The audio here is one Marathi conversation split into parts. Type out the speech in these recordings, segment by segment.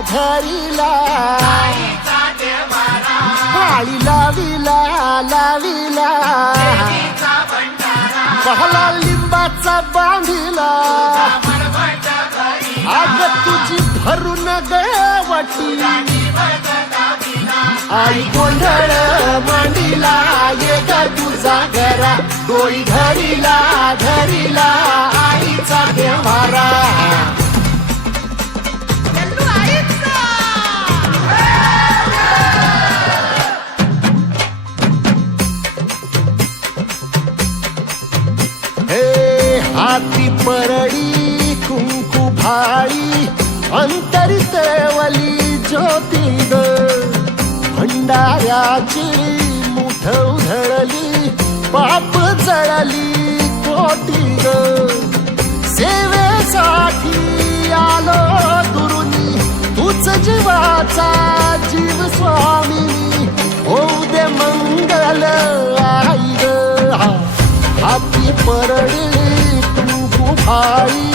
धरिला. आळी लाविला लाविला. पहला लिंबाचा बांधिला. आग तुझी भरून गवटी आई गोंधळ मांडिला ये ग तुझा घरा डोळी धरिला हे हाती परळी कुंकू भाळी अंतरितवली ज्योती भंडाऱ्याची मुठ उधळली पाप जळली कोटी ग सेवेसाठी आलो दुरुनी तूच जीवाचा आई.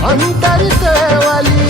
भाई अंतरितवली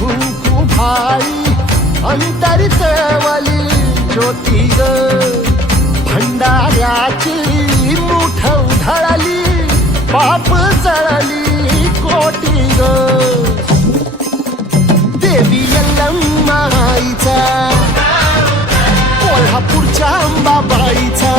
कुंकू भाई अंतरितवली ज्योती ग. भंडाऱ्याची मुठ उधळली पाप जळली कोटी ग. देवी यल्लम्माईचा कोल्हापूरच्या अंबाबाईचा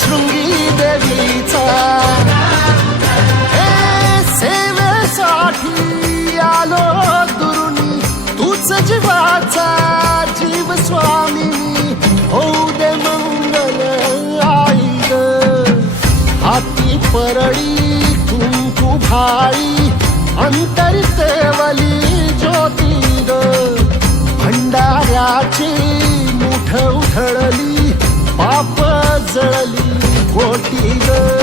शृंगी देवीचा. हे सेवेसाठी आलो दुरुनी तूच जीवाचा जीव स्वामी होऊ दे मंगल आई हाती परळी कुंकू भाई अंतरितवली ज्योती जळली कोटी ग.